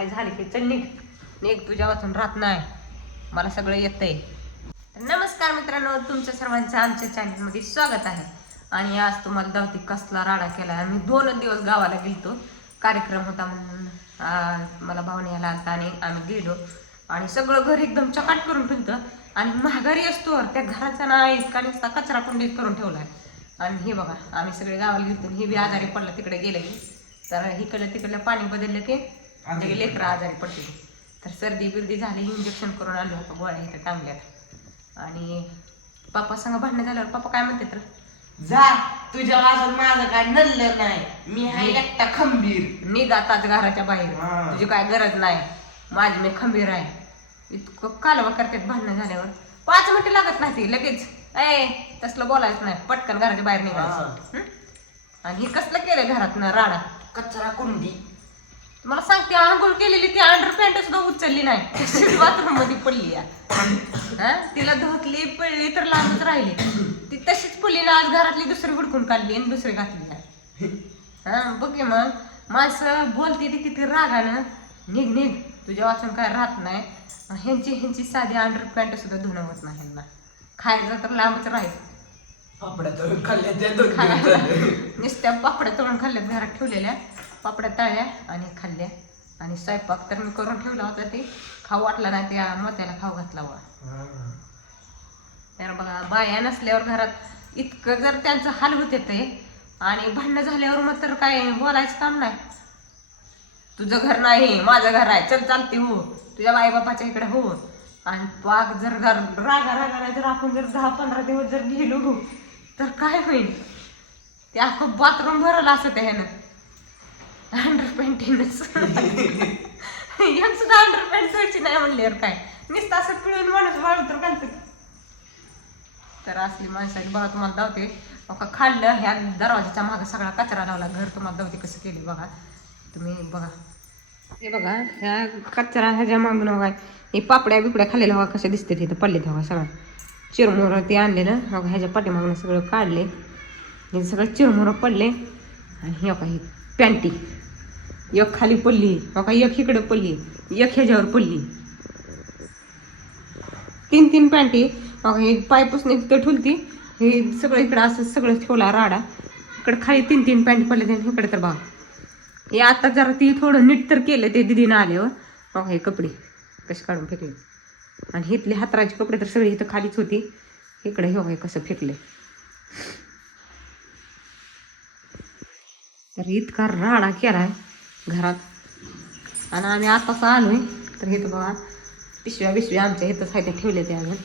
काय झाले की चल निघ निघ, तुझ्या वाचून राहत नाही, मला सगळं येतंय. तर नमस्कार मित्रांनो, तुमच्या सर्वांचं आमच्या चॅनलमध्ये स्वागत आहे. आणि आज तुम्हाला दावती कसला राडा केला. आम्ही 2 दिवस गावाला गेलतो, कार्यक्रम होता म्हणून मला भावने यायला आलता आणि आम्ही गेलो आणि सगळं घर एकदम चकाट करून ठेवतं. आणि महागारी असतो त्या घराचा ना इतका नुसता कचरा कुंडीत करून ठेवलाय. आणि हे बघा आम्ही सगळे गावाला गेलतो, हे बी आजारी पडला तिकडे गेले की, तर इकडलं तिकडलं पाणी बदललं की लेकरं आजारी पडते. तर सर्दी बिर्दी झाली, इंजेक्शन करून आलो होतं, गोळ्या इथं टांगल्यात. आणि पप्पा संग भांडणं झाल्यावर पप्पा काय म्हणते, तर जा तुझ्या वाजून माझं काय नडलं नाही, मी आहे एकटा खंबीर. निघाताच घराच्या बाहेर, तुझी काय गरज नाही, माझी मी खंबीर आहे. इतकं कालवा करतात भांडणं झाल्यावर. 5 मिनिटं लागत नाही ती लगेच तसलं बोलायचं नाही, पटकन घराच्या बाहेर निघायचं. आणि हे कसलं केलं घरात ना राडा, कचरा कुंडी. मला सांगते आंघोळ केलेली ती अंडरपॅन्ट सुद्धा उचलली नाही, बाथरूम मध्ये पडली या. तिला धुतली पडली तर लांबच राहिली, ती तशीच पडली ना. आज घरातली दुसरी हुडकून काढली आणि दुसरी घातली. बघ मग माणसं बोलते ती किती रागानं, निघ निघ तुझ्या वाचून काय राहत नाही. ह्यांची साधी अंडरपॅन्ट सुद्धा धुणं होत नाही ह्यांना, खायचं तर लांबच राहील. पापड्या तळून खाल्ल्या त्या 2 दिवस नुसत्या पापड्या तळून खाल्ल्या, घरात ठेवलेल्या पापड्या तळल्या आणि खाल्ल्या. आणि स्वयंपाक तर मी करून ठेवला होता, ते खाऊ वाटला नाही, त्या मोत्याला खाऊ घातला बघा. तर बघा बाया नसल्यावर घरात इतकं जर त्यांचं हाल होते ते, आणि भांडणं झाल्यावर मग तर काय बोलायचं काम नाही. तुझं घर नाही माझं घर आहे, चल चालते हो तुझ्या आई बापाच्या इकडे हो. आणि पाक जर रागा जर आपण जर 10-15 दिवस जर गेलो हो तर काय होईल, ते अख्खं बाथरूम भरलं असं त्या ह्यानं अंडरपॅन्टीनच. एक सुद्धा अंडरपॅन्ट घ्यायची नाही म्हणल्यावर काय नुसतं असं पिळून माणूस वाळू तर घालतं. तर असली माणसाची बघा तुम्हाला धावते. बघा खाल्लं, ह्या दरवाजाच्या मागं सगळा कचरा लावला, घर तुम्हाला धावते कसं केले बघा तुम्ही. बघा हे बघा ह्या कचरा ह्याच्या मागून बघा, हे पापड्या बिपड्या खाल्लेल्या बघा कशा दिसते तिथं पडले बघा. सगळं चिरमुरं ते आणलेलं बघा, ह्याच्या पाठीमागून सगळं काढले, हे सगळं चिरमुरं पडले. आणि हे बघा ही पॅन्टी एक खाली पडली बघा, एक इकडे पडली, एक ह्याच्यावर पडली, 3 पॅन्टी बघा. हे पायपासून तिथं ठुलती, हे सगळं इकडं असं सगळं ठेवला राडा. इकडं खाली 3 पॅन्ट पडले ते, इकडे तर बघा हे आता जरा ती थोडं नीट तर केलं ते दिदीनं आल्यावर. बघा हे कपडे कसे काढून फेकले, आणि इथले हातराचे कपडे तर सगळे इथं खालीच होती, इकडे हे बघा कसं फेकले. तर इतका राडा केलाय घरात. आणि आम्ही आताच आलोय तर इथं बघा पिशव्या आमच्या इथंच आहे ते ठेवले ते अजून.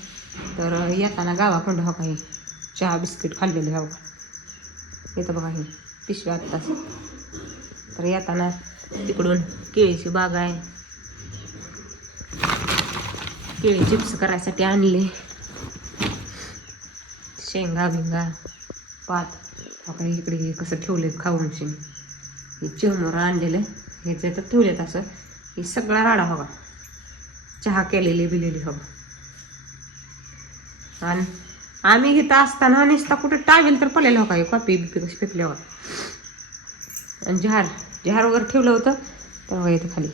तर येताना गावाकडं हो काही चहा बिस्किट खाल्लेले हो का, इथं बघा हे पिशव्या आत्ताच. तर येताना तिकडून केळीची बाग आहे, केळी चिप्स करायसाठी आणले, शेंगा बिंगा पात बघा इकडे हे कसं ठेवले खाऊन शेंग. हे चिरमुरं आणलेलं हे जे तर ठेवलेत असं, हे सगळा राडा बघा, चहा केलेली बिलेली हो. आणि आम्ही इथं असताना नुसता कुठं टावेल तर पडलेला हो का, कॉपी बिपी कशी फेकल्यावर. आणि जहार वगैरे ठेवलं होतं तेव्हा इथं खाली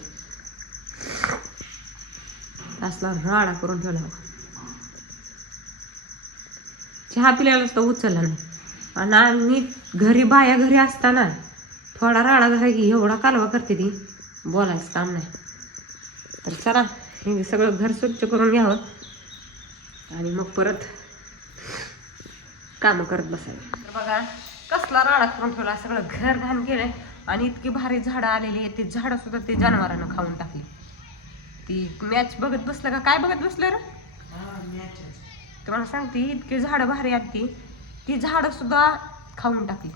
असला राडा करून ठेवला होता. चहा पिल्याला सुद्धा उचलला नाही. आणि आम्ही घरी बाया घरी असताना थोडा राडा झाला की एवढा कालवा करते ती, बोलायचं काम नाही. तर चला हे सगळं घर स्वच्छ करून घ्यावं आणि मग परत कामं करत बसावे. तर बघा कसला राडा करून ठेवला, सगळं घर घाण केलंय. आणि इतकी भारी झाडं आलेली आहेत, ते झाडं सुद्धा ते जनावरांना खाऊन टाकली. ती मॅच बघत बसलं का काय बघत बसलं रे, तुम्हाला सांगते इतकी झाडं भारी आली, ती झाडं सुद्धा खाऊन टाकली,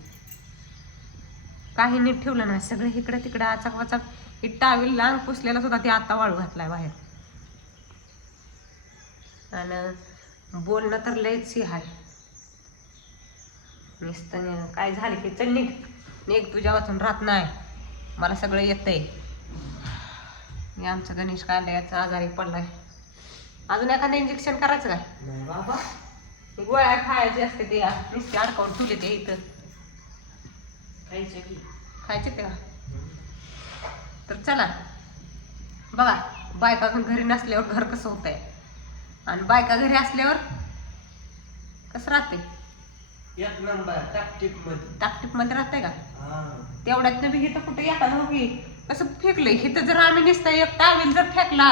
काही नीट ठेवलं नाही. सगळं इकडं तिकडं आचाक वाचाक, हे टावेल अंग पुसलेला सुद्धा ते आता वाळू घातलाय बाहेर. आणि बोलणं तर लयच आहे नुसतं, काय झालं की चल निघ निघ तुझ्या वाचून राहत नाही, मला सगळं येतंय. हे आमचा गणेश कांदा याचा आजारी पडलाय. अजून एखादं इंजेक्शन करायचं काय नाही बाबा, गोळ्या खायचे असते ते नुसते अडकावून ठेवले ते इथं, खायचे ते का. तर चला बघा बायका घरी नसल्यावर घर कसं होतंय आणि बायका घरी असल्यावर कसं राहते, एक नंबर टापटीप मध्ये. टापटीप मध्ये राहते का. हा. तेवढ्यात बी इथं कुठे एखादं हो की कसं फेकलंय इथं, जर आम्ही नुसतं एक टावेल जर फेकला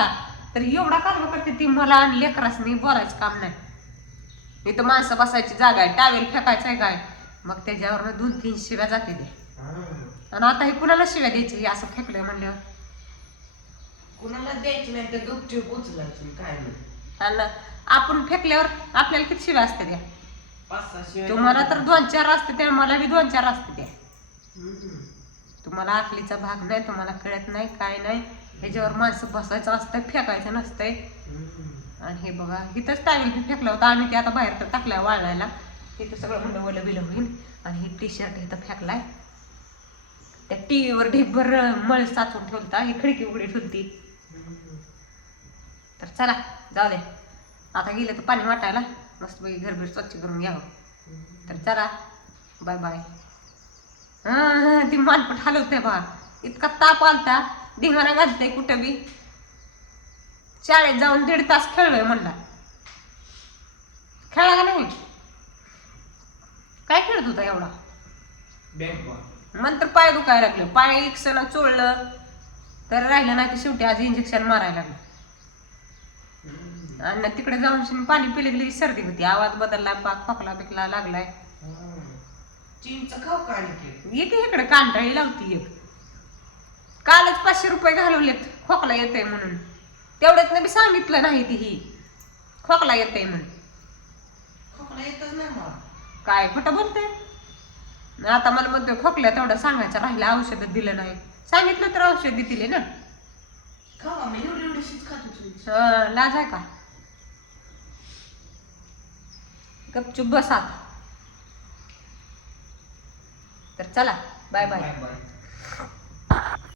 तर एवढा काम करते ती मला आणि लेकरासनी बोलायचं काम नाही. इथं माणसं बसायची जागा आहे, टावेल फेकायचं आहे काय, मग त्याच्यावर 2-3 शिव्या जाते ते. हा. आणि आता हे कुणाला शिव्या द्यायची, हे असं फेकलंय म्हणल्यावर. कुणाला द्यायची नाही तर गुपचूप उचलायची काय नाही. आणि आपण फेकल्यावर आपल्याला किती शिव्या असते त्या. 5-6 शिवाय तुम्हाला तर 2-4 असते त्या, मला बी 2-4 असते त्या. हम्म. तुम्हाला आखलीचा भाग नाही, तुम्हाला कळत नाही काय नाही. ह्याच्यावर माणसं बसायचं असतं, फेकायचं नसतंय. हम्म. आणि हे बघा इथंच टावेल फेकलं होतं आम्ही, ते आता बाहेर तर टाकलाय वाळायला. इथं सगळं म्हणलं ओलं बिलं होईल. आणि ही टी शर्ट इथं फेकलाय, त्या टीव्हीवर ढीपभर मळ साचून ठेवता, ही खिडकी उघडी ठेवती. हम्म. तर चला जाऊ दे, आता गेलं तर पाणी वाटायला मस्तपैकी घरभर स्वच्छ करून घ्यावं. तर चला बाय बाय. ती मानपट हलवते बा, इतका ताप आलता, धिंगाणा घालते कुठं बी. शाळेत जाऊन 1.5 तास खेळलोय म्हणला, खेळला का नाही, काय खेळत होता एवढा. Bat ball. नंतर पाय दुखायला लागलं, पाय एकसणा चोळलं तर राहिलं नाही, तर शेवटी आज इंजेक्शन मारायला लागलं. हम्म. आणि तिकडे जाऊन पाणी पिले गेली सर्दी होती, आवाज बदलला, पाक खोकला बिकला लागलाय. हा. चिंच खाऊ का आणखी? येते इकडे कांटाळी लावती एक. कालच 500 रुपये घालवलेत खोकला येते म्हणून, तेवढ्यात बी सांगितलं नाही ती ही खोकला येते म्हणून. खोकला येतच नाही मला. काय खोटं बोलते. आता मला म्हणतोय खोकल्या तेवढं सांगायचं राहिलं, औषधं दिलं नाही. सांगितलं तर औषध दिले ना. खावा मी एवढी एवढीशीच खातो चिंच. लाज आहे का. गपचूप बसा. तर चला बाय बाय. Bye bye.